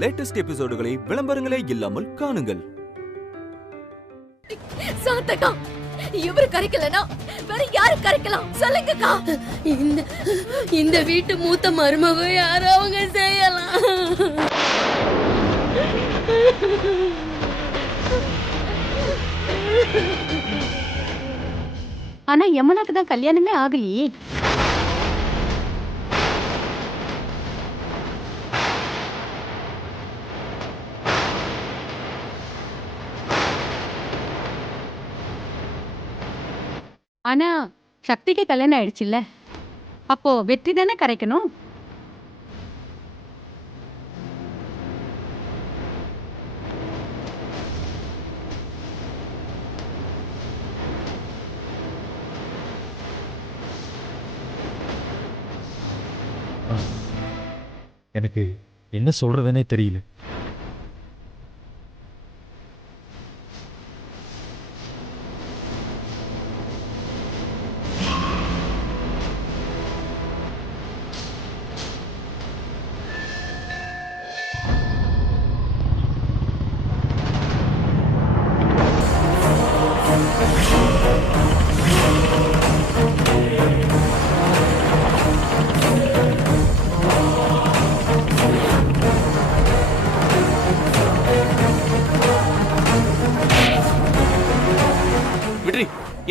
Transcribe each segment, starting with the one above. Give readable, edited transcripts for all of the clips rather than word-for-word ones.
Latest எபிசோடுகளை விளம்பரங்களே இல்லாமல் காணுங்கள். சாந்தகா, இவரு கரைக்கலனா வேற யாரு கரைக்கலாம் சொல்லுங்கக்கா. இந்த வீட்டு மூத்த மருமக யாரோ அவங்க செய்யலாம். ஆனா யமுனாக்கு தான் கல்யாணமே ஆகலையே. ஆனா சக்திக்கு கல்யாணம் ஆயிடுச்சுல்ல, அப்போ வெற்றி தானே கரைக்கணும். எனக்கு என்ன சொல்றதுன்னே தெரியல.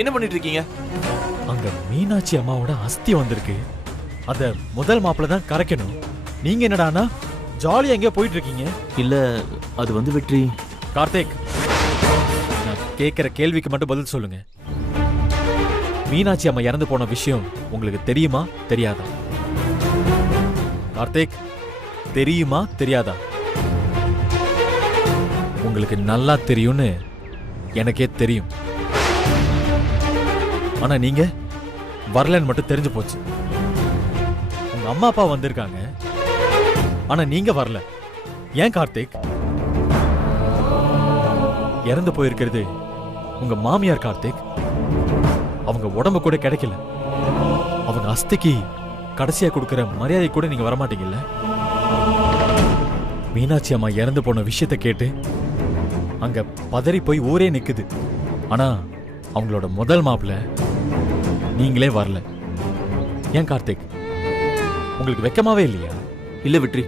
என்ன பண்ணிட்டு இருக்கீங்க? அங்க மீனாட்சி அம்மாவோட அஸ்தி வந்திருக்கு. அத முதல் மாப்பிள்ள தான் கரைக்கணும். நீங்க என்னடானா ஜாலியா எங்க போயிட்டு இருக்கீங்க? இல்ல, அது வந்து வெற்றி. கார்த்திக், நான் கேட்கிற கேள்விக்கு மட்டும் பதில் சொல்லுங்க. மீனாட்சி அம்மா இறந்து போன விஷயம் உங்களுக்கு தெரியுமா தெரியாதா? கார்த்திக், தெரியுமா தெரியாதா? உங்களுக்கு நல்லா தெரியும்னு எனக்கே தெரியும். ஆனா நீங்க வரலன்னு மட்டும் தெரிஞ்சு போச்சு. உங்க அம்மா அப்பா வந்திருக்காங்க, ஆனா நீங்க வரல. ஏன் கார்த்திக்? இறந்து போயிருக்கிறது உங்க மாமியார் கார்த்திக். அவங்க உடம்பு கூட கிடைக்கல. அவங்க அஸ்திக்கு கடைசியா கொடுக்கிற மரியாதை கூட நீங்க வரமாட்டீங்கல்ல. மீனாட்சி அம்மா இறந்து போன விஷயத்தை கேட்டு அங்க பதறி போய் ஊரே நிக்குது. ஆனா அவங்களோட முதல் மாப்பிள்ள நீங்களே வரல. ஏன் கார்த்திக், உங்களுக்கு வெக்கமாவே இல்லையா? இல்ல வெற்றி,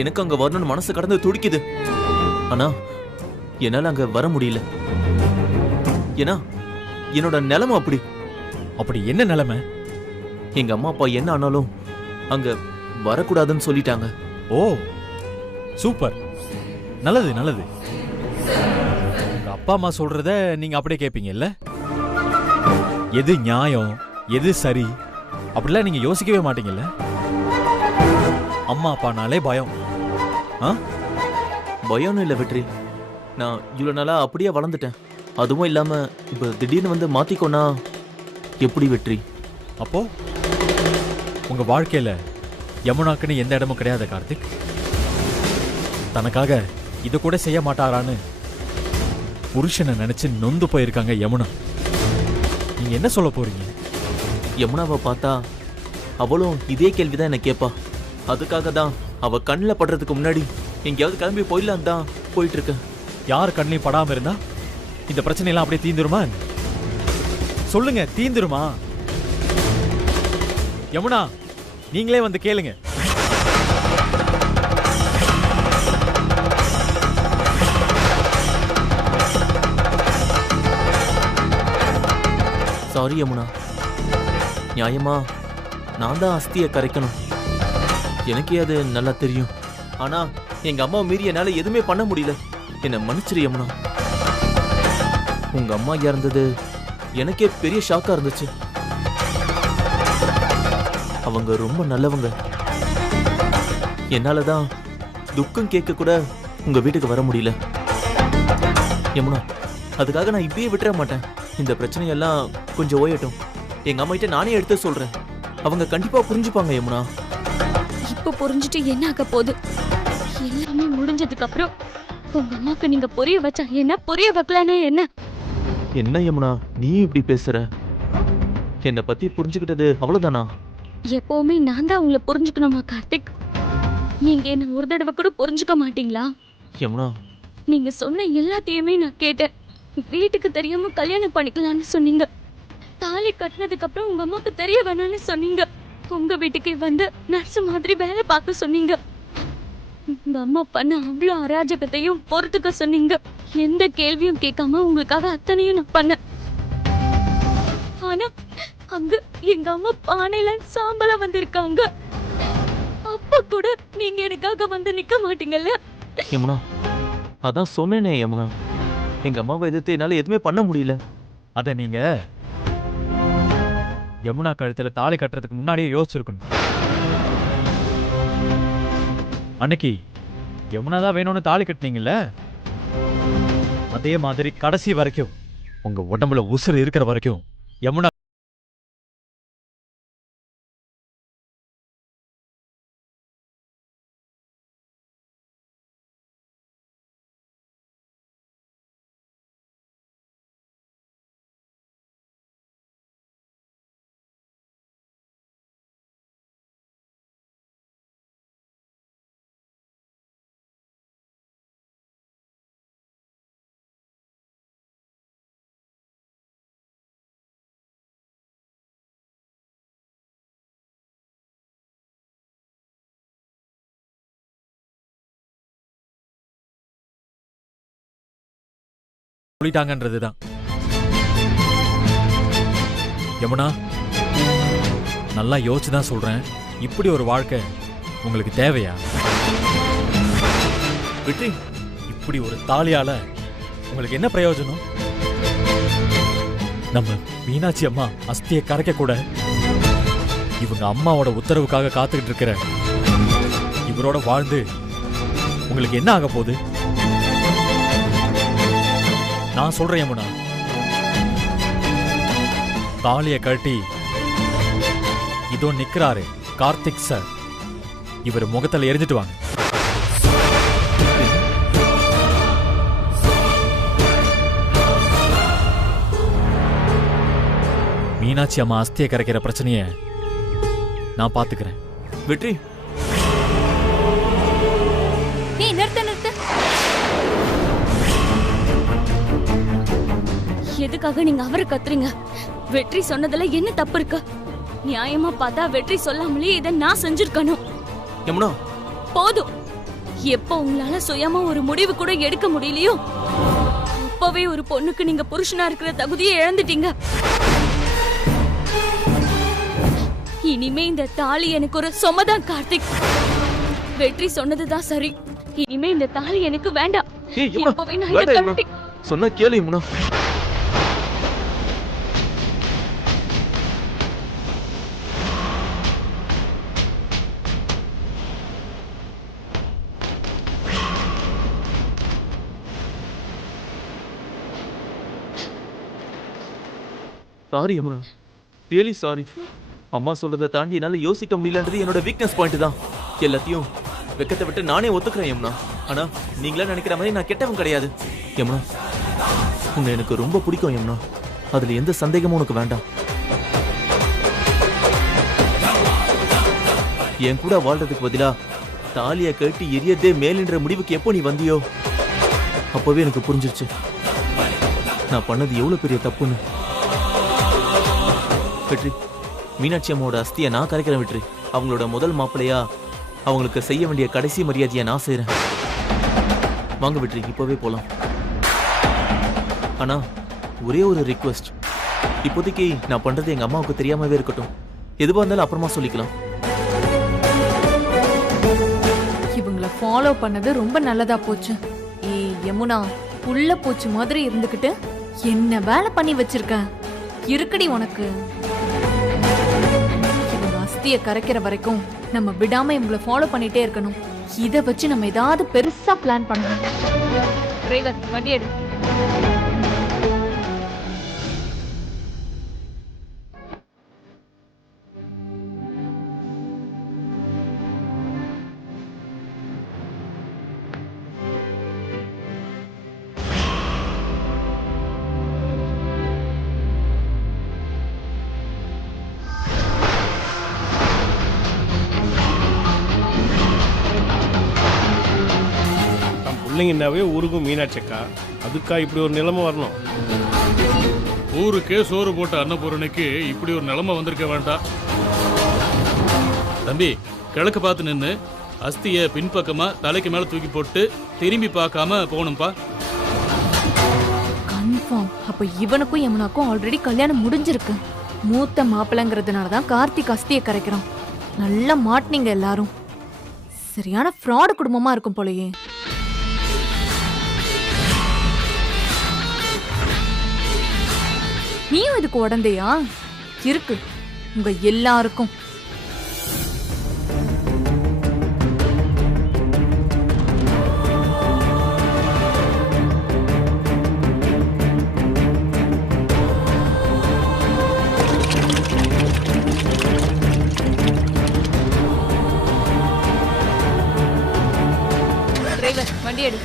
எனக்கு அங்க வரணும்னு மனசு கடந்து துடிக்குது. ஆனா என்னால அங்க வர முடியல. ஏன்னா என்னோட நிலைமை அப்படி. அப்படி என்ன நிலைமை? எங்க அம்மா அப்பா என்ன ஆனாலும் அங்க வரக்கூடாதுன்னு சொல்லிட்டாங்க. ஓ சூப்பர், நல்லது நல்லது. உங்க அப்பா அம்மா சொல்றத நீங்க அப்படியே கேட்பீங்கல்ல? எது நியாயம் எது சரி அப்படிலாம் நீங்க யோசிக்கவே மாட்டீங்கல்ல? அம்மா அப்பானாலே பயம். பயம்னு இல்ல வெற்றி, நான் இவ்வளவு நாளா அப்படியே வளர்ந்துட்டேன். அதுவும் இல்லாம இப்ப திடீர்னு வந்து மாத்திக்கோனா எப்படி வெற்றி? அப்போ உங்க வாழ்க்கையில யமுனாக்குன்னு எந்த இடமும் கிடையாது கார்த்திக். தனக்காக இது கூட செய்ய மாட்டாரான்னு புருஷனை நினைச்சு நொந்து போயிருக்காங்க யமுனா. நீங்க என்ன சொல்ல போறீங்க? யமுனாவை பார்த்தா அவளும் இதே கேள்விதான் என்ன கேட்பா. அதுக்காக தான் அவ கண்ணில் படுறதுக்கு முன்னாடி எங்கேயாவது கிளம்பி போயிடலாம் தான் போயிட்டு இருக்க. யார் கண்ணையும் படாம இருந்தா இந்த பிரச்சனை எல்லாம் அப்படியே தீந்துருமா? சொல்லுங்க, தீந்துருமா? யமுனா, நீங்களே வந்து கேளுங்க. சாரி யமுனா, நியாயமா நான் தான் அஸ்தியை கரைக்கணும். எனக்கே அது நல்லா தெரியும். ஆனா எங்க அம்மா மீறி என்னால எதுவுமே பண்ண முடியல. என்ன மன்னிச்சிரு யமுனா. உங்க அம்மா இறந்தது எனக்கே பெரிய ஷாக்கா இருந்துச்சு. அவங்க ரொம்ப நல்லவங்க. என்னாலதான் துக்கம் கேட்க கூட உங்க வீட்டுக்கு வர முடியல. யமுனா, அதுக்காக நான் இப்பயே விட்டுற மாட்டேன். இந்த பிரச்சனையெல்லாம் கொஞ்சம் ஓயட்டும். எங்க அம்மா கிட்ட நானே எடுத்து சொல்றேன். அவங்க கண்டிப்பா புரிஞ்சுப்பாங்க யமுனா. இப்ப புரிஞ்சுட்டு என்ன ஆக போகுது? எல்லாமே முடிஞ்சதுக்கு அப்புறம் உங்க அம்மாக்கு நீங்க புரிய வச்சா என்ன, புரிய வைக்கலன்னா என்ன? என்ன யமுனா நீ இப்படி பேசுற? என்னை பத்தி புரிஞ்சுக்கிட்டது அவ்வளவுதானா? எப்பவுமே நான் தான் உங்களை புரிஞ்சுக்கணுமா கார்த்திக்? நீங்க என்ன ஒரு தடவை கூட புரிஞ்சுக்க மாட்டீங்களா? யமுனா, நீங்க சொன்ன எல்லாத்தையுமே நான் கேட்டேன். வீட்டுக்கு தெரியாம கல்யாணம் பண்ணிக்கலாம்னு சொன்னீங்க. தாலி கட்டினதுக்கு அப்புறம் உங்க அம்மாக்கு தெரிய வேணாம்னு சொன்னீங்க. உங்க வீட்டுக்கு வந்து நர்ஸ் மாதிரி வேலை பார்க்க சொன்னீங்க. உங்க அம்மா பண்ண அவ்வளோ அராஜகத்தையும் பொறுத்துக்க சொன்னீங்க. எந்த கேள்வியும் கேட்காம உங்களுக்காக அத்தனையும் நான் பண்ணேன். ஆனா அங்க எங்க அம்மா பானையில சாம்பலா வந்திருக்காங்க. அப்ப கூட நீங்க எனக்காக வந்து நிக்க மாட்டீங்கல்ல? யமுனா, அதான் சொன்னேனே யமுனா, எங்க அம்மாவை எதிர்த்து என்னால எதுவுமே பண்ண முடியல. அத நீங்க யமுனா கழுத்துல தாலி கட்டுறதுக்கு முன்னாடியே யோசிச்சிருக்கணும். அன்னைக்கு யமுனா தான் வேணும்னு தாலி கட்டினீங்கல்ல, அதே மாதிரி கடைசி வரைக்கும் உங்க உடம்புல உசுறு இருக்கிற வரைக்கும் யமுனா சொல்லிட்டாங்கன்றதுதான். யமுனா, நல்லா யோசிச்சுதான் சொல்றேன். இப்படி ஒரு வாழ்க்கை உங்களுக்கு தேவையா? வெற்றி, இப்படி ஒரு தாலியால உங்களுக்கு என்ன பிரயோஜனம்? நம்ம மீனாட்சி அம்மா அஸ்தியை கரைக்க கூட இவங்க அம்மாவோட உத்தரவுக்காக காத்துக்கிட்டு இருக்கிற இவரோட வாழ்ந்து உங்களுக்கு என்ன ஆக போகுது? நான் சொல்றேன் யமுனா, தாலிய கட்டி இதோ நிக்கிறாரு கார்த்திக் சார், இவர் முகத்துல எரிஞ்சிட்டு வாங்க. மீனாட்சி அம்மா அஸ்தியை கரைக்கிற பிரச்சனைய நான் பாத்துக்கிறேன். வெற்றி, ஏய் நிறுத்து நிறுத்து. எதுக்காக நீங்க அவரை கத்துறீங்க? வெற்றி சொன்னதுல என்ன தப்பு இருக்கு? நியாயமா பார்த்தா வெற்றி சொல்லாமலே இதை நான் செஞ்சிருக்கணும். யமுனா, போதும். எப்போ உங்களால சுயமா ஒரு முடிவு கூட எடுக்க முடியலையோ அப்பவே ஒரு பொண்ணுக்கு நீங்க புருஷனா இருக்கிற தகுதியை இழந்துட்டீங்க. இனிமே இந்த தாலி எனக்கு ஒரு சொமதான் கார்த்திக். வெற்றி சொன்னதுதான் சரி. இனிமே இந்த தாலி எனக்கு வேண்டாம். ஏய் யமுனா, இப்பவே நான் இதை வேண்டாம் யமுனா. கழட்டி சொன்னா கேளு Yamuna. Sorry Yamuna, really sorry. அம்மா சொல்றதை தாண்டி என்னால யோசிக்க முடியலன்றது என்னோட வீக்னஸ் பாயிண்ட் தான். எல்லாத்தையும் வெக்கத்தை விட்டு நானே ஒத்துக்கிறேன் யமுனா. ஆனா நீங்களா நினைக்கிற மாதிரி நான் கெட்டவன் கிடையாது யமுனா. உன்னை எனக்கு ரொம்ப பிடிக்கும் யமுனா, அதுல எந்த சந்தேகமும் உனக்கு வேண்டாம். என் கூட வாழ்றதுக்கு பதிலா தாலியை கட்டி எரியதே மேலின்ற முடிவுக்கு எப்போ நீ வந்தியோ அப்பவே எனக்கு புரிஞ்சிருச்சு நான் பண்ணது எவ்வளவு பெரிய தப்புன்னு. வெற்றி, மீனாட்சி அம்மாவோட அஸ்தியை நான் கரைக்கிறேன் வெற்றி. அவங்களோட முதல் மாப்பிள்ளையா அவங்களுக்கு செய்ய வேண்டிய கடைசி மரியாதையை நான் செய்றேன். வாங்க வெற்றி, இப்போவே போலாம். ஆனா ஒரே ஒரு ரிக்வெஸ்ட், இப்போதைக்கு நான் பண்றது எங்க அம்மாவுக்கு தெரியாமவே இருக்கட்டும். எதுவா இருந்தாலும் அப்புறமா சொல்லிக்கலாம். இவங்கள ஃபாலோ பண்ணது ரொம்ப நல்லதா போச்சு. ஏய் யமுனா, புள்ள பூச்சி மாதிரி இருந்துகிட்டு என்ன வேலை பண்ணி வச்சிருக்க? இருக்குடி உனக்கு. இவங்க அஸ்தியை கரைக்கிற வரைக்கும் நம்ம விடாம இவங்கள ஃபாலோ பண்ணிட்டே இருக்கணும். இத வச்சு நம்ம ஏதாவது பெருசா பிளான் பண்ணணும். டிரைவர் வண்டி எடு. பிள்ளைங்கன்னாவே ஊருக்கும் மீனாட்சக்கா, அதுக்கா இப்படி ஒரு நிலைமை வரணும்? ஊருக்கே சோறு போட்ட அன்னபூரணிக்கு இப்படி ஒரு நிலைமை வந்திருக்க வேண்டாம். தம்பி, கிழக்கு பார்த்து நின்று அஸ்தியை பின்பக்கமா தலைக்கு மேல தூக்கி போட்டு திரும்பி பார்க்காம போகணும்பா. கன்ஃபார்ம். அப்ப இவனுக்கும் யமுனாக்கும் ஆல்ரெடி கல்யாணம் முடிஞ்சிருக்கு. மூத்த மாப்பிள்ளைங்கிறதுனால தான் கார்த்திக் அஸ்தியை கரைக்கிறான். நல்லா மாட்டினீங்க எல்லாரும். சரியான ஃப்ராட் குடும்பமா இருக்கும் போலயே. நீயும் இதுக்கு உடந்தையா? இருக்கு உங்க எல்லாருக்கும். டிரைவர் வண்டி எடு.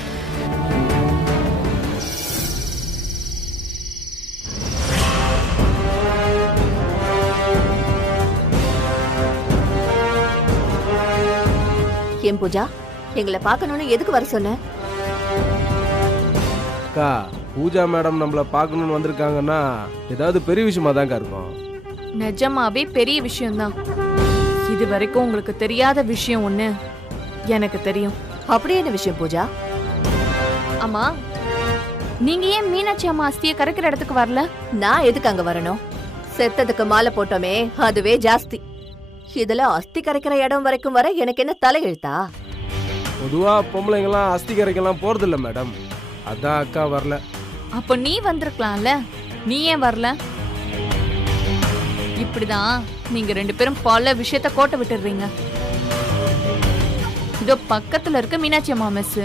ஏன் பூஜா, எங்களை பார்க்கணும்னு எதுக்கு வர சொன்ன? அக்கா, பூஜா மேடம் நம்மள பார்க்கணும்னு வந்திருக்காங்கன்னா ஏதாவது பெரிய விஷயமா தான்க்கா இருக்கும். நிஜமாவே பெரிய விஷயம்தான். இது வரைக்கும் உங்களுக்கு தெரியாத விஷயம் ஒண்ணு எனக்கு தெரியும். அப்படி என்ன விஷயம் பூஜா? அம்மா, நீங்க ஏன் மீனாட்சி அம்மா அஸ்தியை கரைக்கிற இடத்துக்கு வரல? நான் எதுக்கு அங்க வரணும்? செத்ததுக்கு மாலை போட்டோமே, அதுவே ஜாஸ்தி. இதுல அஸ்தி கரைக்கிற இடம் வரைக்கும் வர எனக்கு என்ன தலையெழுத்தா? பொதுவா பொம்பளைங்கெல்லாம் அஸ்தி கரைக்கெல்லாம் போறது இல்ல மேடம், அதான் அக்கா வரல. அப்ப நீ வந்திருக்கலாம்ல, நீ ஏன் வரல? இப்படிதான் நீங்க ரெண்டு பேரும் பல விஷயத்த கோட்டை விட்டுடுறீங்க. இதோ பக்கத்துல இருக்க மீனாட்சி அம்மா மெஸ்,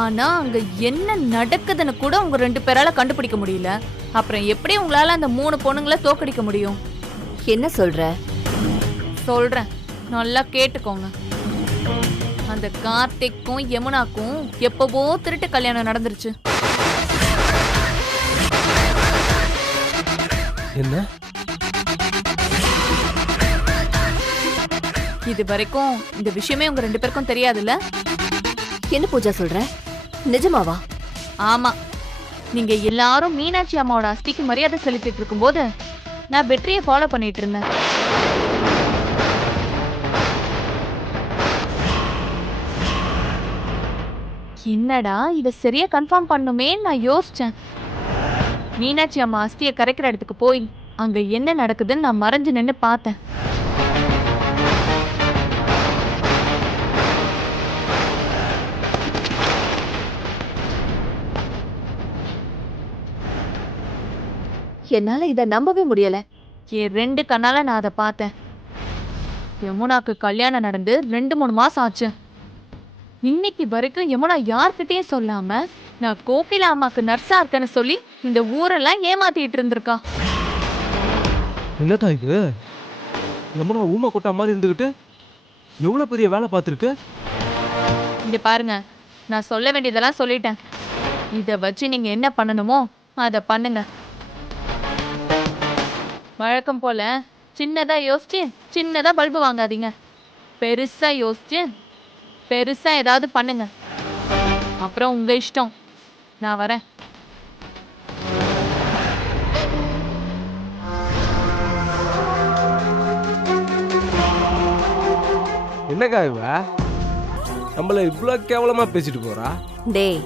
ஆனா அங்க என்ன நடக்குதுன்னு கூட உங்க ரெண்டு பேரால கண்டுபிடிக்க முடியல. அப்புறம் எப்படி உங்களால அந்த 3 பொண்ணுங்களை தோக்கடிக்க முடியும்? என்ன சொல்ற? சொல்றேன், நல்லா கேட்டுக்கோங்க. அந்த கார்த்திக்கும் யமுனாக்கும் எப்பவோ திருட்டு கல்யாணம் நடந்துருச்சு. என்ன? இது வரைக்கும் இந்த விஷயமே உங்க ரெண்டு பேருக்கும் தெரியாதுல்ல? என்ன பூஜா சொல்ற? நிஜமாவா? ஆமா, நீங்க எல்லாரும் மீனாட்சி அம்மாவோட அஸ்திக்கு மரியாதை செலுத்திட்டு இருக்கும்போது நான் வெற்றியை ஃபாலோ பண்ணிட்டு இருந்தேன். என்னடா இத சரியா கன்ஃபார்ம் பண்ணுமே நான் யோசிச்சேன். மீனாட்சி அம்மா அஸ்தியை கரைக்கிற இடத்துக்கு போய் அங்க என்ன நடக்குதுன்னு நான் மறைஞ்சு நின்று பார்த்தேன். என்னால இத நம்பவே முடியல. என் 2 கண்ணால நான் அதை பார்த்தேன். யமுனாக்கு கல்யாணம் நடந்து 2-3 மாசம் ஆச்சு. இன்னைக்கு வரைக்கும் யமுனா யார்கிட்டயும் சொல்லாம நான் கோகிலா அம்மாக்கு நர்ஸா இருக்கேன்னு சொல்லி இந்த ஊரெல்லாம் ஏமாத்திட்டு இருந்திருக்கா. என்னக்கா இது? யமுனா ஊமை கொட்டா மாதிரி இருந்துகிட்டு எவ்வளவு பெரிய வேலை பார்த்துருக்கு. இங்க பாருங்க, நான் சொல்ல வேண்டியதெல்லாம் சொல்லிட்டேன். இதை வச்சு நீங்க என்ன பண்ணணுமோ அதை பண்ணுங்க. வழக்கம் போல சின்னதா யோசிச்சு சின்னதா பல்பு வாங்காதீங்க. பெருசா யோசிச்சு பெருசா ஏதாவது பண்ணுங்க. அப்புறம் உங்க இஷ்டம். நான் வரேன். என்னக்கா இவ நம்மள இவ்வளவு கேவலமா பேசிட்டு போறா? டேய்,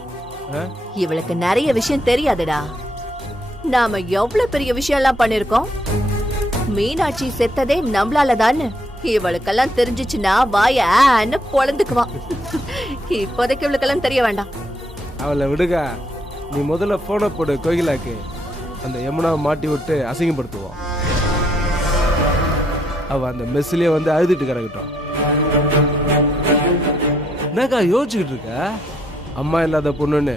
இவளுக்கு நிறைய விஷயம் தெரியாதுடா. நாம எவ்வளவு பெரிய விஷயம் எல்லாம் பண்ணிருக்கோம். மீனாட்சி செத்ததே நம்மளாலதான்னு இவளுக்கெல்லாம் தெரிஞ்சிச்சுன்னா வாயான்னு பொழந்துக்குவான். இப்போதைக்கு இவளுக்கெல்லாம் தெரிய வேண்டாம். அவளை விடுங்க. நீ முதல்ல போனை போடு கோகிலாக்கு. அந்த யமுனாவை மாட்டி விட்டு அசிங்கப்படுத்துவோம். அவ அந்த மெஸ்லயே வந்து அழுதுட்டு கிடக்கட்டும். என்னக்கா யோசிச்சுக்கிட்டு இருக்க? அம்மா இல்லாத பொண்ணுன்னு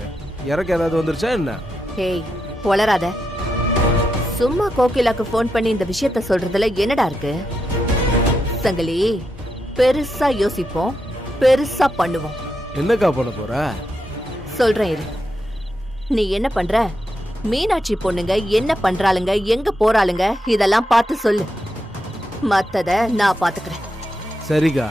இறக்க ஏதாவது வந்துருச்சா என்ன? ஏய், பொளராத. சும்மா கோகிலாக்கு போன் பண்ணி இந்த விஷயத்த சொல்றதுல என்னடா இருக்கு? சங்கலி, பெருசா யோசிப்போம், பெருசா பண்ணுவோம். என்னக்கா பண்ண போற? சொல்றேன் இரு. நீ என்ன பண்ற? மீனாட்சி பொண்ணுங்க என்ன பண்றாளுங்க, எங்க போறாளுங்க, இதெல்லாம் பார்த்து சொல்லு. மத்தத நான் பாத்துக்கிறேன். சரிக்கா.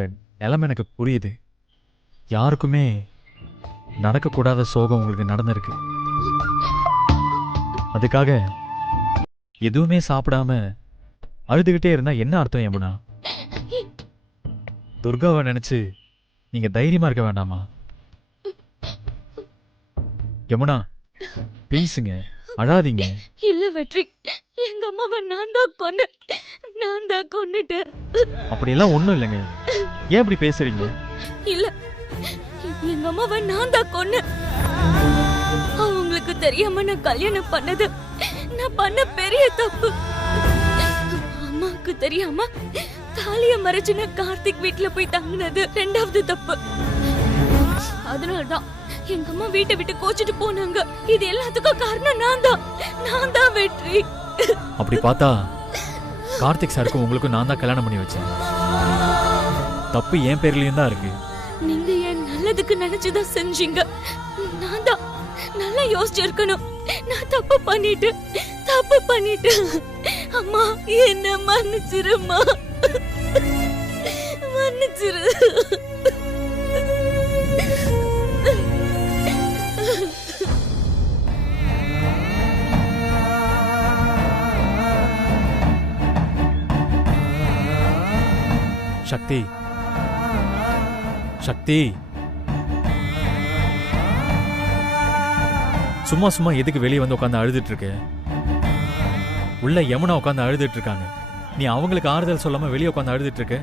உங்க நிலைமை எனக்கு புரியுது. யாருக்குமே நடக்கக்கூடாத சோகம் உங்களுக்கு நடந்திருக்கு. அதுக்காக எதுவுமே சாப்பிடாம அழுதுகிட்டே இருந்தா என்ன அர்த்தம் யமுனா? துர்காவை நினைச்சு நீங்க தைரியமா இருக்க வேண்டாமா? யமுனா ப்ளீஸுங்க, அழாதீங்க. இல்ல வெற்றி, எங்க அம்மாவை நான் தான் கொன்னுட்டேன். அப்படியெல்லாம் ஒண்ணும் இல்லைங்க. ஏன் இப்படி பேசுறீங்க? இல்ல, எங்க அம்மாவை நான் தான் கொன்னேன். அவங்களுக்கு தெரியாம நான் கல்யாணம் பண்ணது நான் பண்ண பெரிய தப்பு. அம்மாவுக்கு தெரியாம தாலிய மறைச்சு நான் கார்த்திக் வீட்டுல போய் தங்கினது ரெண்டாவது தப்பு. அதனாலதான் எங்க அம்மா வீட்டை விட்டு கோச்சிட்டு போனாங்க. இது எல்லாத்துக்கும் காரணம் நான் தான் வெற்றி. அப்படி பார்த்தா கார்த்திக் சாருக்கும் உங்களுக்கும் நான் தான் கல்யாணம் பண்ணி வச்சேன். தப்பு என் பேர்லயும் தான் இருக்கு. நீங்க என் நல்லதுக்கு நினைச்சுதான் செஞ்சீங்க. நான் தான் நல்லா யோசிச்சிருக்கணும். நான் தப்பு பண்ணிட்டு அம்மா என்ன மன்னிச்சிருமா, மன்னிச்சிரு. சக்தி, சக்தி, சும்மா சும்மா எதுக்கு வெளியே வந்து உட்காந்து அழுதுட்டு இருக்க? உள்ள யமுனா உட்காந்து அழுதுட்டு இருக்காங்க. நீ அவங்களுக்கு ஆறுதல் சொல்லாம வெளியே உட்காந்து அழுதுட்டு இருக்க.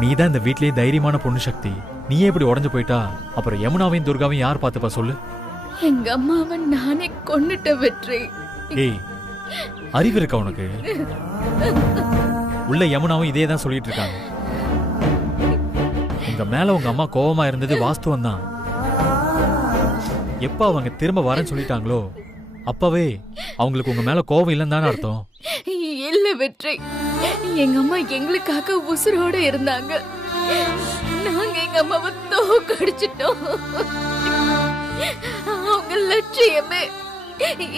நீ தான் இந்த வீட்லயே தைரியமான பொண்ணு சக்தி. நீயே இப்படி உடஞ்சு போயிட்டா அப்புறம் யமுனாவையும் துர்காவையும் யார் பார்த்துப்பா சொல்லு? எங்க அம்மாவை நானே கொன்னுட்ட வெற்றி. ஏய், அறிவு இருக்கா உனக்கு? உள்ள யமுனாவும் இதே தான் சொல்லிட்டு இருக்காங்க. உங்க மேல உங்க அம்மா கோவமா இருந்தது வாஸ்தவம் தான். எப்ப அவங்க திரும்ப வரேன்னு சொல்லிட்டாங்களோ அப்பவே அவங்களுக்கு உங்க மேல கோவம் இல்லைன்னு தானே அர்த்தம்? இல்ல வெற்றி, எங்க அம்மா எங்களுக்காக உசுரோட இருந்தாங்க. நாங்க எங்க அம்மாவை தோக்கடிச்சிட்டோம். அவங்க லட்சியமே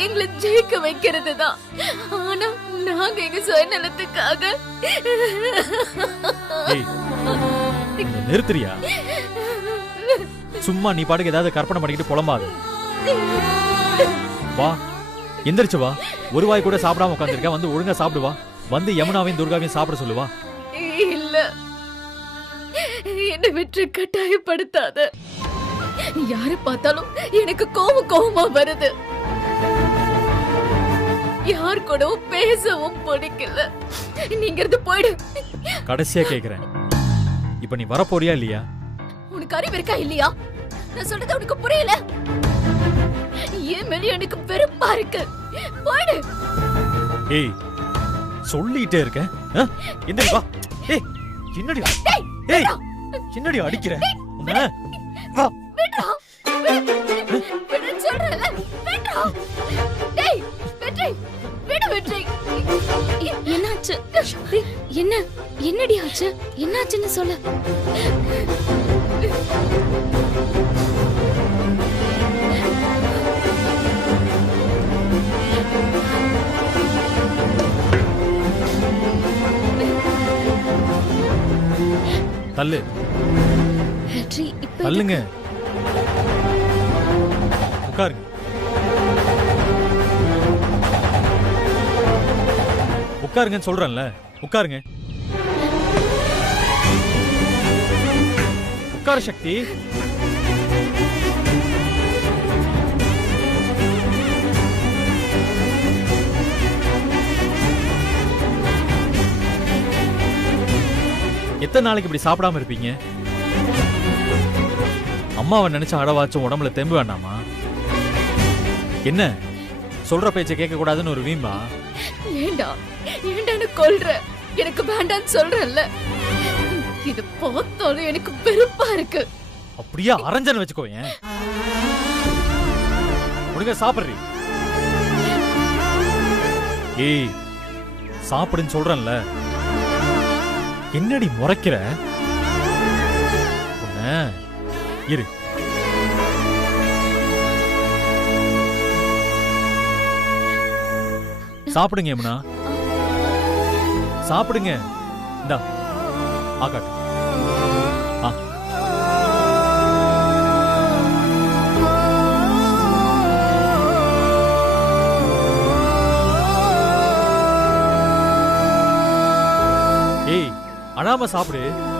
எங்களை ஜெயிக்க வைக்கிறது தான். ஆனா நாங்க எங்க சுயநலத்துக்காக. நிறுத்துறியா? சும்மா நீ பாட்டுக்கு ஏதாவது கற்பனை பண்ணிக்கிட்டு புலம்பாது. வா, எந்திரிச்சு வா. ஒரு வாய் கூட சாப்பிடாம உட்காந்துருக்க, வந்து ஒழுங்கா சாப்பிடுவா. வந்து யமுனாவையும் துர்காவையும் சாப்பிட சொல்லுவா. இல்ல, என்ன வெற்றி கட்டாயப்படுத்தாத. யாரை பார்த்தாலும் எனக்கு கோவமா வருது. யார் கூடவும் பேசவும் பிடிக்கல. நீங்க இருந்து போயிடு. கடைசியா கேக்குறேன், இப்ப நீ வரப்போறியா இல்லையா? உனக்கு அறிவு இருக்கா இல்லையா? நான் சொல்றது உனக்கு புரியல. ஏன் மேல எனக்கு வெறுப்பா இருக்கு. போயிடு. ஏய், சொல்லிட்டே இருக்க. எந்திரி வா. ஏய், என்னடி? ஏய், என்னடி அடிக்கிற? உன்ன வா. விடுடா. விடு சொல்றல. விடுடா. டேய், வெற்றி. விடு வெற்றி. என்னாச்சு? என்னடி ஆச்சு? என்னாச்சுன்னு சொல்லு. தள்ளு. வெற்றி, இப்ப தள்ளுங்க. உட்காருங்க. உட்காருங்கன்னு சொல்றேன்ல, உட்காருங்க. உட்காரு சக்தி. எத்தனை நாளைக்கு இப்படி சாப்பிடாம இருப்பீங்க? அம்மாவை நினைச்ச அடவாச்சும் உடம்புல தெம்பு வேண்டாமா? என்ன சொல்ற பேச்ச கேட்க கூடாதுன்னு ஒரு வீம்பா? ஏண்டான்னு கொல்ற. எனக்கு வேண்டான்னு சொல்றல்ல. இது பார்த்தாலும் எனக்கு வெறுப்பா இருக்கு. அப்படியே அரஞ்சன்னு வச்சுக்கோ. ஏன் ஒழுங்கா சாப்பிடுறீ? ஏய், சாப்பிடுன்னு சொல்றேன்ல. என்னடி முறைக்கிற? இரு. சாப்பிடுங்க யமுனா, சாப்பிடுங்க. இந்தா காட்டு. ஆ. ஏய், அழாம சாப்பிடு.